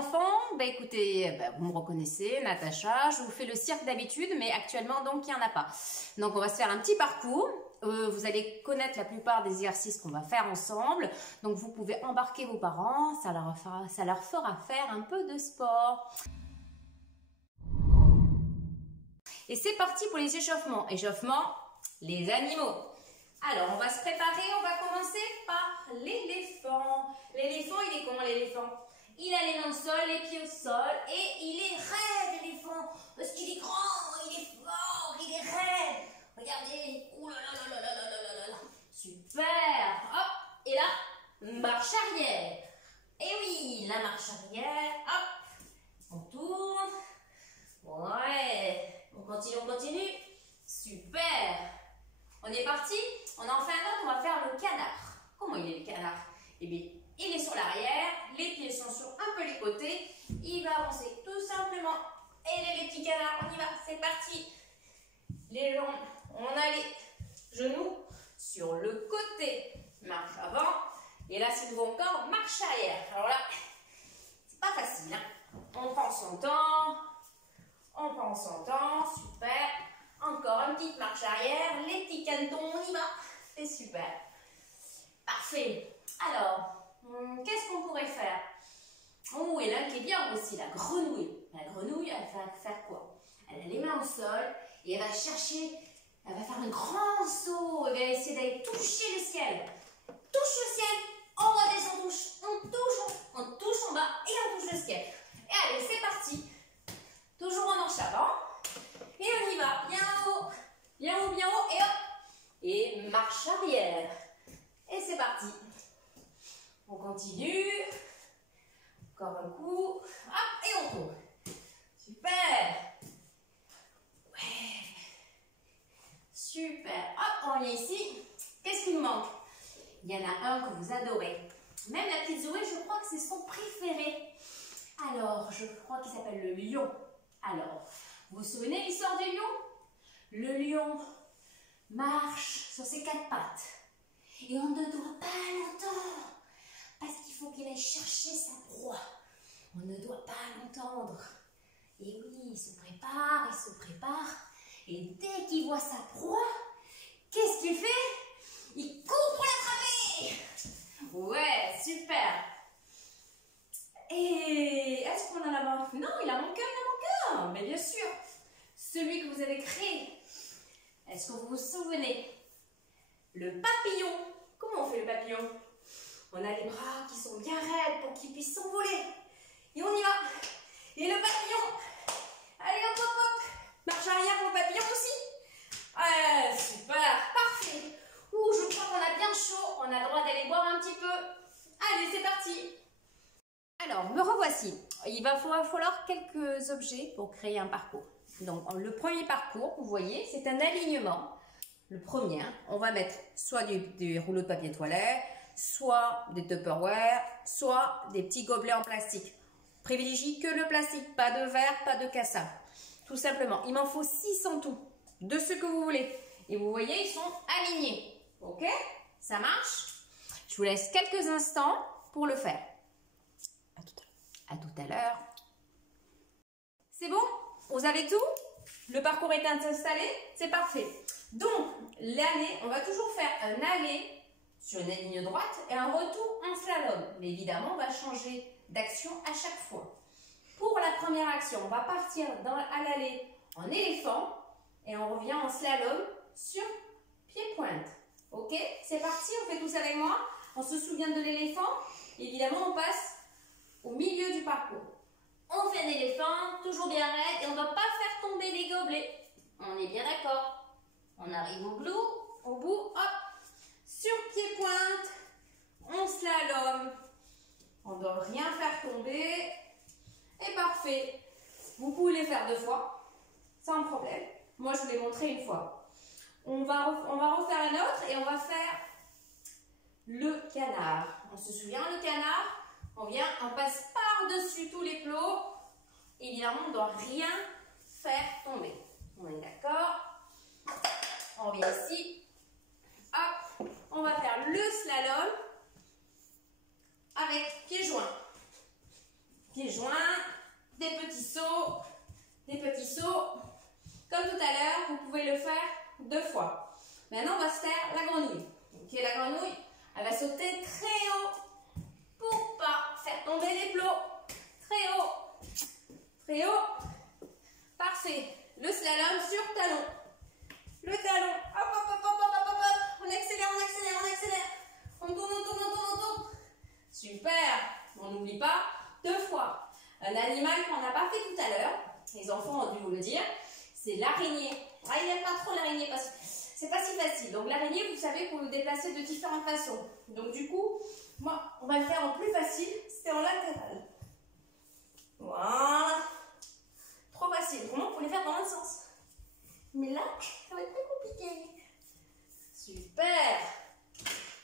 enfants, bah écoutez, vous me reconnaissez, Natacha, je vous fais le cirque d'habitude, mais actuellement donc il n'y en a pas. Donc on va se faire un petit parcours, vous allez connaître la plupart des exercices qu'on va faire ensemble, donc vous pouvez embarquer vos parents, ça leur fera faire un peu de sport. Et c'est parti pour les échauffements. Échauffement, les animaux. Alors on va se préparer, on va commencer par l'éléphant. L'éléphant, il est comment l'éléphant? Il a les mains au sol, les pieds au sol et il est raide l'éléphant parce qu'il est grand, il est fort, il est raide. Regardez, ouh là là là là là là là là. Super. Hop, et là, marche arrière. Et oui, la marche arrière, hop, on tourne. Ouais, on continue. Super. On est parti. On en fait un autre, on va faire le canard. Comment il est le canard? Eh bien, il est sur l'arrière, les pieds sont sur un peu les côtés. Il va avancer tout simplement. Et les petits canards, on y va, c'est parti. Les jambes, on a les genoux sur le côté. Marche avant. Et là, c'est nouveau encore, marche arrière. Alors là, c'est pas facile. Hein. On prend son temps. Super. Encore une petite marche arrière. Les petits canetons, on y va. C'est super. Parfait. Alors, qu'est-ce qu'on pourrait faire? Oh, et là qui est bien aussi, la grenouille. La grenouille, elle va faire quoi? Elle a les mains au sol et elle va chercher, elle va faire un grand saut. Elle va essayer d'aller toucher le ciel. Touche le ciel, on redescend, on touche en bas et on touche le ciel. Et allez, c'est parti. Toujours en marche avant. Et on y va, bien haut, et hop. Et marche arrière. Et c'est parti. On continue. Encore un coup. Hop, et on tourne. Super. Ouais. Super. Hop, on est ici. Qu'est-ce qui nous manque? Il y en a un que vous adorez. Même la petite Zoé, je crois que c'est son préféré. Alors, je crois qu'il s'appelle le lion. Alors, vous vous souvenez l'histoire du lion? Le lion marche sur ses quatre pattes. Et on ne doit pas l'entendre. Parce qu'il faut qu'il aille chercher sa proie. On ne doit pas l'entendre. Et oui, il se prépare. Et dès qu'il voit sa proie, qu'est-ce qu'il fait? Il court pour l'attraper. Ouais, super. Et est-ce qu'on en a marre? Non, il en manque un. Mais bien sûr, celui que vous avez créé. Est-ce que vous vous souvenez? Le papillon. Comment on fait le papillon? On a les bras qui sont bien raides pour qu'il puisse s'envoler. Et on y va. Et le papillon. Allez, hop, hop, hop. Marche arrière pour le papillon aussi. Ouais, super. Parfait. Ouh, je crois qu'on a bien chaud. On a le droit d'aller boire un petit peu. Allez, c'est parti. Alors, me revoici. Il va falloir quelques objets pour créer un parcours. Donc, le premier parcours, vous voyez, c'est un alignement. Le premier, on va mettre soit des rouleaux de papier toilette, soit des Tupperware, soit des petits gobelets en plastique. Privilégie que le plastique, pas de verre, pas de cassa. Tout simplement, il m'en faut 6 en tout, de ce que vous voulez. Et vous voyez, ils sont alignés. Ok? Ça marche? Je vous laisse quelques instants pour le faire. À tout à l'heure. C'est bon? Vous avez tout? Le parcours est installé? C'est parfait. Donc, l'aller, on va toujours faire un aller sur une ligne droite et un retour en slalom. Mais évidemment, on va changer d'action à chaque fois. Pour la première action, on va partir à l'aller en éléphant et on revient en slalom sur pied-pointe. Ok? C'est parti, on fait tous avec moi. On se souvient de l'éléphant. Évidemment, on passe au milieu du parcours. On fait un éléphant, toujours bien raide, et on ne doit pas faire tomber les gobelets. On est bien d'accord? On arrive au bout, hop, sur pied-pointe, on slalom. On ne doit rien faire tomber. Et parfait. Vous pouvez les faire 2 fois, sans problème. Moi, je vous l'ai montré une fois. On va refaire un autre et on va faire le canard. On se souvient, le canard? On passe par-dessus tous les plots. Évidemment, on ne doit rien faire tomber. On est d'accord? On revient ici. Hop, on va faire le slalom avec pieds joints. pieds joints, des petits sauts, des petits sauts. Comme tout à l'heure, vous pouvez le faire 2 fois. Maintenant, on va se faire la grenouille. Ok, la grenouille, elle va sauter très haut pour pas faire tomber les plots. Très haut. Très haut. Parfait. Le slalom sur talon. Le talon. Hop, hop, hop, hop, hop, hop, hop. On accélère, on accélère, on accélère. On tourne, on tourne, on tourne, on tourne. Super. On n'oublie pas 2 fois. Un animal qu'on n'a pas fait tout à l'heure, les enfants ont dû vous le dire, c'est l'araignée. Ah, il n'aime pas trop l'araignée parce que c'est pas si facile. Donc l'araignée, vous savez, pour le déplacer de différentes façons. Donc du coup, moi, on va le faire en plus facile, c'est en latéral. Voilà. Trop facile. Vraiment, il faut les faire dans l'autre sens. Mais là, ça va être très compliqué. Super.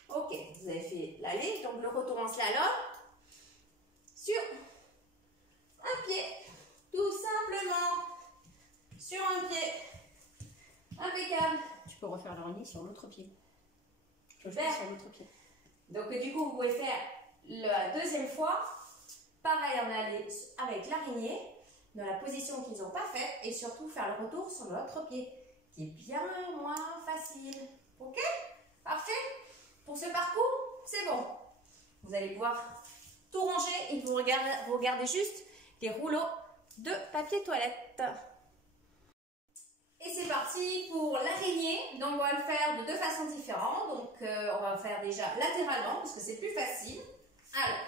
Ok, vous avez fait l'aller, donc le retour en slalom sur un pied, tout simplement, sur un pied, impeccable. Tu peux refaire l'ornie sur l'autre pied. Super. Sur l'autre pied. Donc du coup, vous pouvez faire la deuxième fois, pareil en aller avec l'araignée, dans la position qu'ils n'ont pas faite, et surtout faire le retour sur l'autre pied, qui est bien moins facile. Ok? Parfait? Pour ce parcours, c'est bon. Vous allez pouvoir tout ranger et vous regardez juste les rouleaux de papier toilette. Et c'est parti pour l'araignée. Donc on va le faire de 2 façons différentes. Donc on va le faire déjà latéralement parce que c'est plus facile. Alors,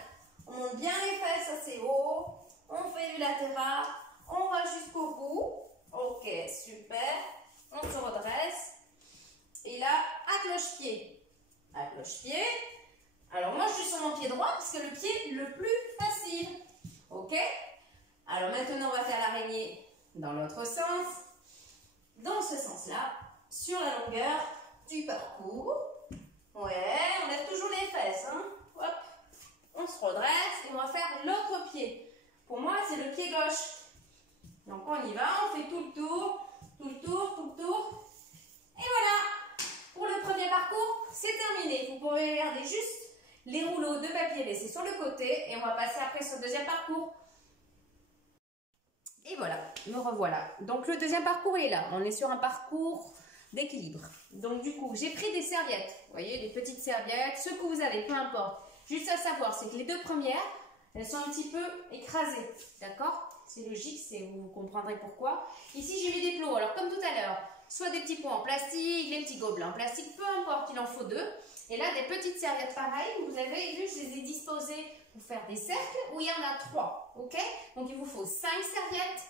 on monte bien les fesses assez haut. On fait du latéral. On va jusqu'au bout. Ok, super. On se redresse. Et là, à cloche-pied. À cloche-pied. Alors moi, je suis sur mon pied droit parce que le pied le plus facile. Ok? Alors maintenant, on va faire l'araignée dans l'autre sens. Dans ce sens-là, sur la longueur du parcours. Ouais, on lève toujours les fesses. Hein? Hop. On se redresse et on va faire l'autre pied. Pour moi, c'est le pied gauche. Donc on y va, on fait tout le tour, tout le tour, tout le tour. Et voilà. Pour le premier parcours, c'est terminé. Vous pourrez regarder juste les rouleaux de papier laissés sur le côté et on va passer après sur le deuxième parcours. Et voilà, me revoilà. Donc le deuxième parcours est là. On est sur un parcours d'équilibre. Donc du coup, j'ai pris des serviettes. Vous voyez, des petites serviettes, ce que vous avez, peu importe. Juste à savoir, c'est que les 2 premières, elles sont un petit peu écrasées. D'accord? C'est logique, vous comprendrez pourquoi. Ici, j'ai mis des plots. Alors comme tout à l'heure, soit des petits pots en plastique, les petits gobelets en plastique, peu importe, il en faut 2. Et là, des petites serviettes pareilles, vous avez vu, je les ai disposées pour faire des cercles où il y en a 3. Ok? Donc, il vous faut 5 serviettes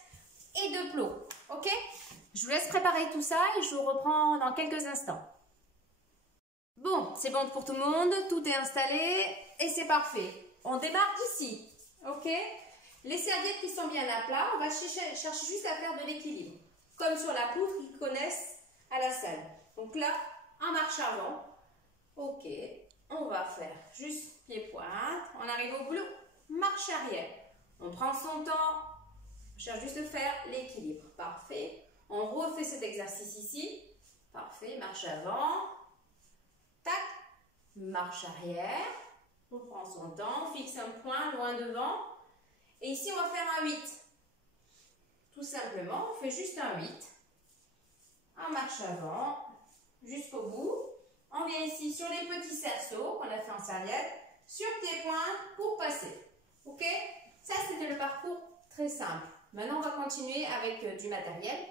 et 2 plots. Ok? Je vous laisse préparer tout ça et je vous reprends dans quelques instants. Bon, c'est bon pour tout le monde, tout est installé et c'est parfait. On démarre ici. Ok? Les serviettes qui sont bien à plat, on va chercher juste à faire de l'équilibre. Comme sur la poutre qu'ils connaissent à la salle. Donc là, en marche avant. Ok, on va faire juste pied-pointe. On arrive au bout, marche arrière. On prend son temps. On cherche juste à faire l'équilibre. Parfait. On refait cet exercice ici. Parfait. Marche avant. Tac. Marche arrière. On prend son temps. On fixe un point loin devant. Et ici, on va faire un 8. Tout simplement, on fait juste un 8. En marche avant. Jusqu'au bout. On vient ici sur les petits cerceaux qu'on a fait en serviette, sur pied-point pour passer. Ok? Ça, c'était le parcours très simple. Maintenant, on va continuer avec du matériel.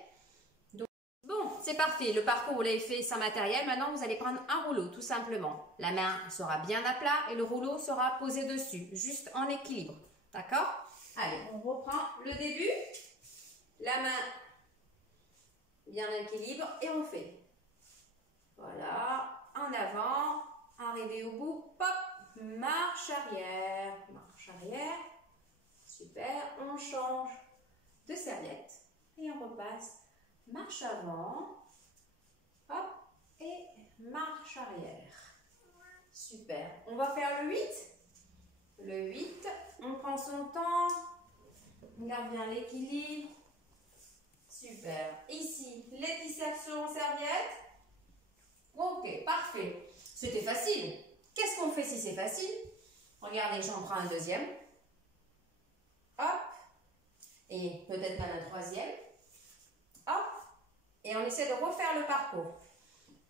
Donc, bon, c'est parfait. Le parcours, vous l'avez fait sans matériel. Maintenant, vous allez prendre un rouleau, tout simplement. La main sera bien à plat et le rouleau sera posé dessus, juste en équilibre. D'accord? Allez, on reprend le début. La main bien en équilibre et on fait. Voilà. En avant, arrivé au bout, pop, marche arrière, super, on change de serviette et on repasse, marche avant, hop, et marche arrière, super, on va faire le 8, on prend son temps, on garde bien l'équilibre, super, ici, les petits cerceaux en serviette. Ok, parfait. C'était facile. Qu'est-ce qu'on fait si c'est facile? Regardez, j'en prends un deuxième. Hop. Et peut-être même un troisième. Hop. Et on essaie de refaire le parcours.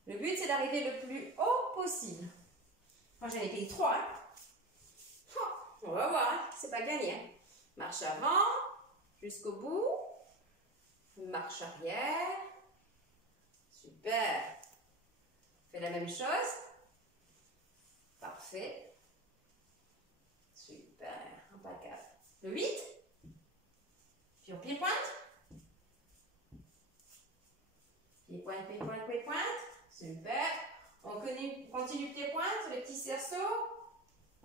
Le but, c'est d'arriver le plus haut possible. Moi, j'en ai payé 3. Hein. Oh, on va voir, hein. C'est pas gagné. Hein. Marche avant, jusqu'au bout. Marche arrière. Super. Fais la même chose. Parfait. Super. Impeccable. Le 8. Puis on pied-pointe. Pied-pointe, pied-pointe, pied-pointe. Super. On continue pied-pointe sur les petits cerceaux.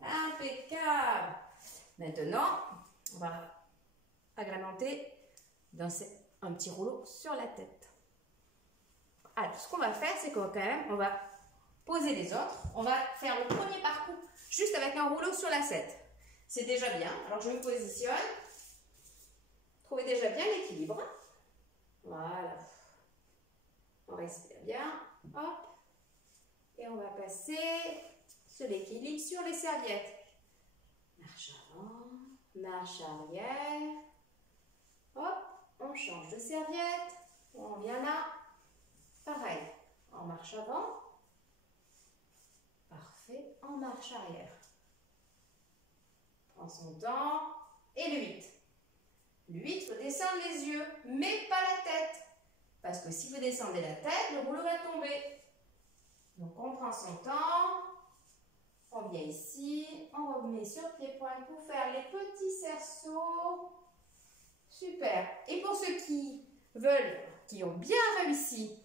Impeccable. Maintenant, on va agrémenter dans un petit rouleau sur la tête. Alors, ce qu'on va faire, c'est qu'on va poser les autres. On va faire le premier parcours juste avec un rouleau sur la tête. C'est déjà bien. Alors, je me positionne. Trouvez déjà bien l'équilibre. Voilà. On respire bien. Hop. Et on va passer sur l'équilibre sur les serviettes. Marche avant, marche arrière. Hop, on change de serviette. On vient là. Pareil, en marche avant. Parfait, en marche arrière. Prends son temps. Et le 8. Le 8, il faut descendre les yeux, mais pas la tête. Parce que si vous descendez la tête, le rouleau va tomber. Donc on prend son temps. On vient ici. On remet sur pied-pointe pour faire les petits cerceaux. Super. Et pour ceux qui veulent, qui ont bien réussi,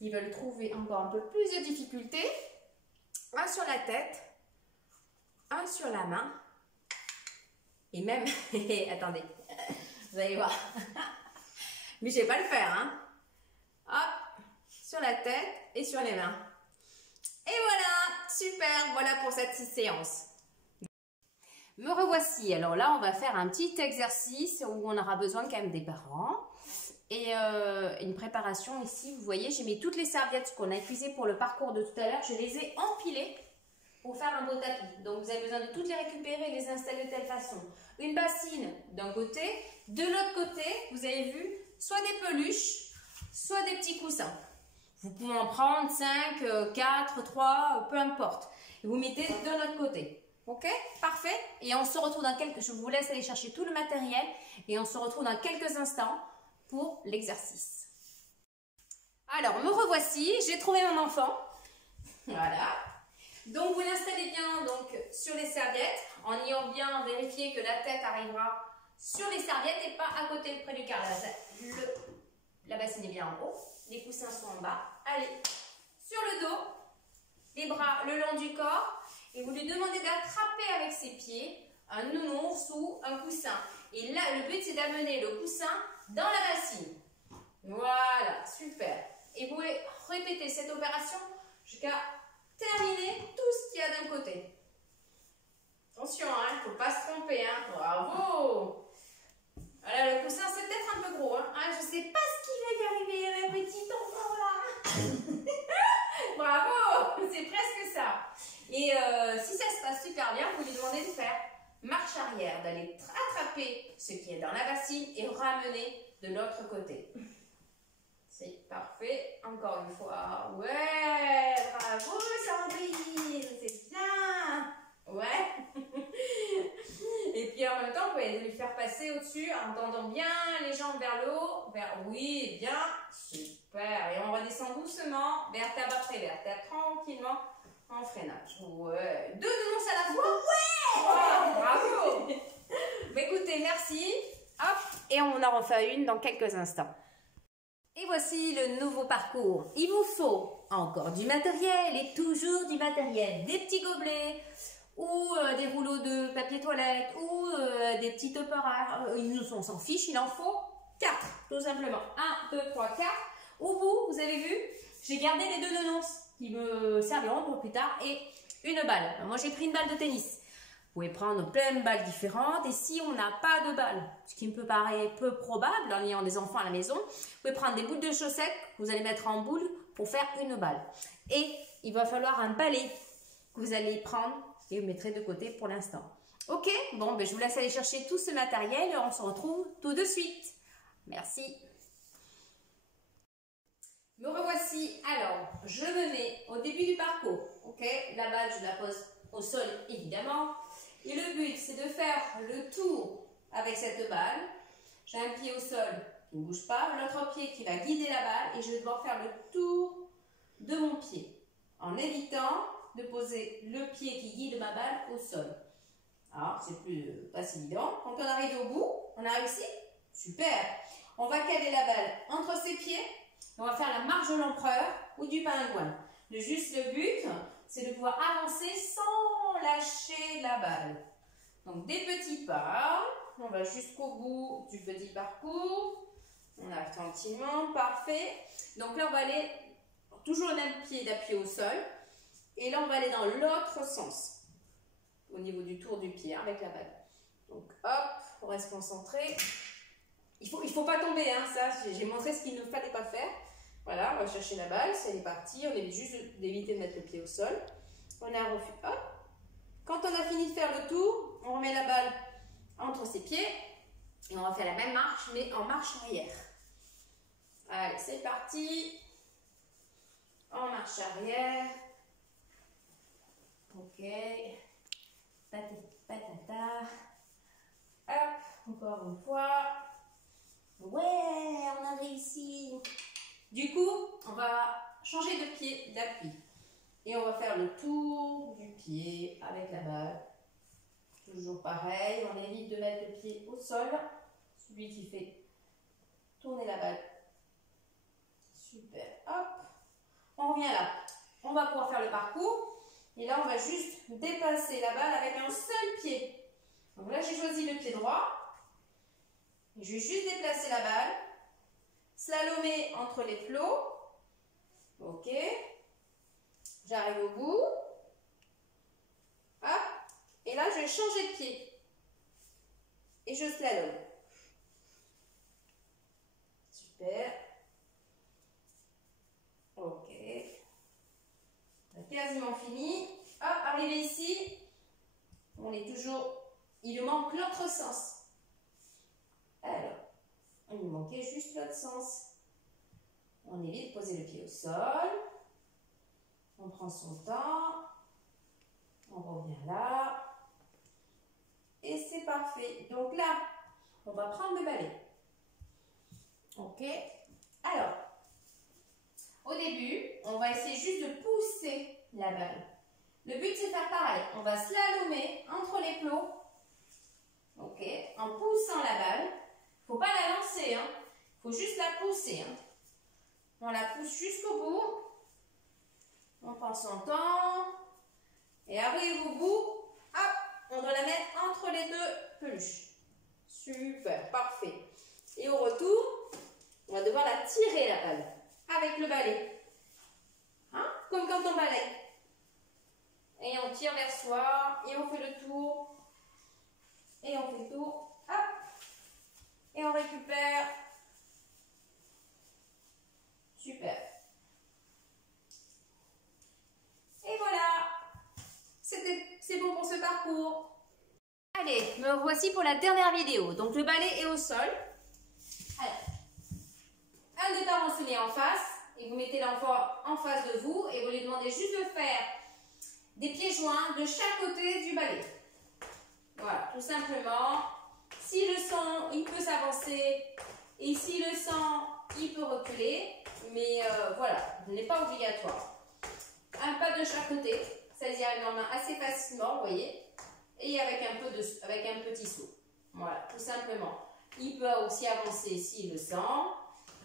ils veulent trouver encore un peu plus de difficultés. Un sur la tête, un sur la main. Et même, attendez, vous allez voir. Mais je ne vais pas le faire, hein. Hop, sur la tête et sur les mains. Et voilà, super, voilà pour cette séance. Me revoici. Alors là, on va faire un petit exercice où on aura besoin quand même des parents. Et une préparation ici, vous voyez, j'ai mis toutes les serviettes qu'on a utilisées pour le parcours de tout à l'heure. Je les ai empilées pour faire un beau tapis. Donc vous avez besoin de toutes les récupérer et les installer de telle façon. Une bassine d'un côté, de l'autre côté, vous avez vu, soit des peluches, soit des petits coussins. Vous pouvez en prendre 5, 4, 3, peu importe. Et vous mettez de l'autre côté. Ok? Parfait. Et on se retrouve dans quelques... Je vous laisse aller chercher tout le matériel. Et on se retrouve dans quelques instants pour l'exercice. Alors, me revoici. J'ai trouvé mon enfant. Voilà. Donc, vous l'installez bien donc, sur les serviettes. En ayant bien vérifié que la tête arrivera sur les serviettes et pas à côté près du carrelage. La bassine est bien en haut. Les coussins sont en bas. Allez, sur le dos, les bras le long du corps. Et vous lui demandez d'attraper avec ses pieds un nounours ou un coussin. Et là, le but, c'est d'amener le coussin dans la bassine. Voilà, super. Et vous pouvez répéter cette opération jusqu'à terminer tout ce qu'il y a d'un côté. Attention, il ne faut pas se tromper. Hein. Bravo! Voilà, le coussin, c'est peut-être un peu gros. Hein. Je ne sais pas ce qui va y arriver, le petit enfant là. Bravo! C'est presque ça. Et si ça se passe super bien, vous lui demandez de faire marche arrière, d'aller attraper ce qui est dans la bassine et ramener de l'autre côté. C'est parfait. Encore une fois. Ouais! Bravo, Sandrine! C'est bien! Ouais! Et puis en même temps, vous pouvez lui faire passer au-dessus en tendant bien les jambes vers le haut. Oui, bien. Super. Et on redescend doucement, vertèbre après vertèbre, tranquillement, en freinage. Ouais. 2 nounours à la fois. Ouais! Oh, bravo! Bah, écoutez, merci. Hop. Et on en refait une dans quelques instants. Et voici le nouveau parcours. Il vous faut encore du matériel et toujours du matériel. Des petits gobelets ou des rouleaux de papier toilette ou des petits tupperwares. On s'en fiche, il en faut 4, tout simplement. 1, 2, 3, 4. Au bout, vous avez vu, j'ai gardé les 2 nounours qui me serviront pour plus tard et une balle. Alors, moi, j'ai pris une balle de tennis. Vous pouvez prendre plein de balles différentes et si on n'a pas de balles, ce qui me peut paraître peu probable en ayant des enfants à la maison, vous pouvez prendre des boules de chaussettes que vous allez mettre en boule pour faire une balle. Et il va falloir un balai que vous allez prendre et vous mettrez de côté pour l'instant. Ok, bon, ben, je vous laisse aller chercher tout ce matériel et on se retrouve tout de suite. Merci. Me revoici. Alors, je me mets au début du parcours. Ok, la balle, je la pose au sol, évidemment. Et le but, c'est de faire le tour avec cette balle. J'ai un pied au sol qui ne bouge pas, l'autre pied qui va guider la balle et je vais devoir faire le tour de mon pied en évitant de poser le pied qui guide ma balle au sol. Alors, c'est pas si évident. Quand on arrive au bout, on arrive ici. Super. On va caler la balle entre ses pieds. On va faire la marche de l'empereur ou du pingouin. Le but, c'est de pouvoir avancer sans lâcher la balle. Donc, des petits pas. On va jusqu'au bout du petit parcours. On arrive tranquillement. Parfait. Donc là, on va aller toujours le même pied d'appui au sol. Et là, on va aller dans l'autre sens. Au niveau du tour du pied avec la balle. Donc, hop, on reste concentré. Il faut pas tomber, hein, ça, j'ai montré ce qu'il ne fallait pas faire. Voilà, on va chercher la balle, ça est parti. On évite juste d'éviter de mettre le pied au sol. On a un refus, hop. Quand on a fini de faire le tour, on remet la balle entre ses pieds et on va faire la même marche, mais en marche arrière. Allez, c'est parti. En marche arrière. Ok. Patata. Hop, encore une fois. Ouais, on a réussi. Du coup, on va changer de pied d'appui. Et on va faire le tour du pied avec la balle. Toujours pareil, on évite de mettre le pied au sol. Celui qui fait tourner la balle. Super, hop. On revient là. On va pouvoir faire le parcours. Et là, on va juste dépasser la balle avec un seul pied. Donc là, j'ai choisi le pied droit. Je vais juste déplacer la balle. Slalomer entre les plots. Ok. J'arrive au bout. Hop. Et là, je vais changer de pied. Et je slalome. Super. Ok. On a quasiment fini. Hop, arrivé ici. On est toujours... Il lui manque l'autre sens. Alors, il nous manquait juste l'autre sens. On évite de poser le pied au sol. On prend son temps. On revient là. Et c'est parfait. Donc là, on va prendre le balai. Ok. Alors, au début, on va essayer juste de pousser la balle. Le but, c'est de faire pareil. On va slalomer entre les plots. Ok. En poussant la balle. Il ne faut pas la lancer. Il faut juste la pousser. On la pousse jusqu'au bout. On prend son temps. Et arrive au bout. Hop. On doit la mettre entre les deux peluches. Super. Parfait. Et au retour, on va devoir la tirer la balle. Avec le balai. Comme quand on balaye. Et on tire vers soi. Et on fait le tour. Et on fait le tour. Hop. Et on récupère. Super. Et voilà. C'est bon pour ce parcours. Allez, me voici pour la dernière vidéo. Donc le balai est au sol. Alors, un départ enseigné en face. Et vous mettez l'enfant en face de vous. Et vous lui demandez juste de faire des pieds joints de chaque côté du balai. Voilà, tout simplement. S'il le sent, il peut s'avancer. Et s'il le sent, il peut reculer. Mais voilà, ce n'est pas obligatoire. Un pas de chaque côté. Ça y arrive normalement assez facilement, vous voyez. Et avec un petit saut. Voilà, tout simplement. Il peut aussi avancer s'il le sent.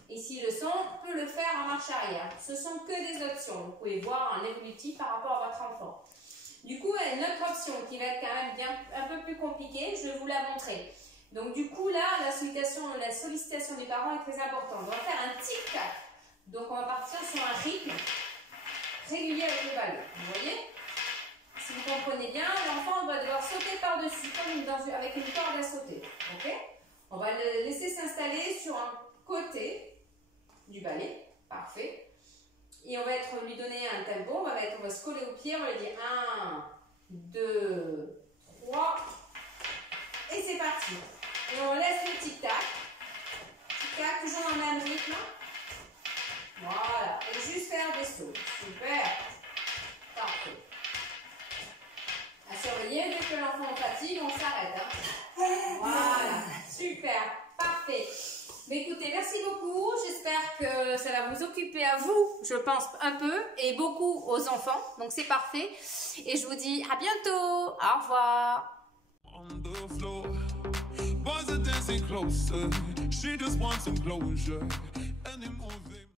Et s'il le sent, peut le faire en marche arrière. Ce ne sont que des options. Vous pouvez voir un évolutif par rapport à votre enfant. Du coup, une autre option qui va être quand même un peu plus compliquée, je vais vous la montrer. Donc du coup, là, la sollicitation des parents est très importante. On va faire un tic-tac. Donc on va partir sur un rythme régulier avec le ballon. Vous voyez? Si vous comprenez bien, l'enfant va devoir sauter par-dessus, comme avec une corde à sauter. Okay, on va le laisser s'installer sur un côté du balai. Parfait. Et on va lui donner un tempo. On va se coller au pied. On va lui dire 1, 2, 3, Et c'est parti. Et on laisse le tic-tac. Tic-tac, toujours dans le même rythme. Voilà. Et juste faire des sauts. Super. Parfait. À surveiller, dès que l'enfant fatigue, on s'arrête. Hein. Voilà. Super. Parfait. Mais écoutez, merci beaucoup. J'espère que ça va vous occuper à vous, je pense, un peu, et beaucoup aux enfants. Donc, c'est parfait. Et je vous dis à bientôt. Au revoir. On the floor, boys are dancing closer. She just wants some closure. Any more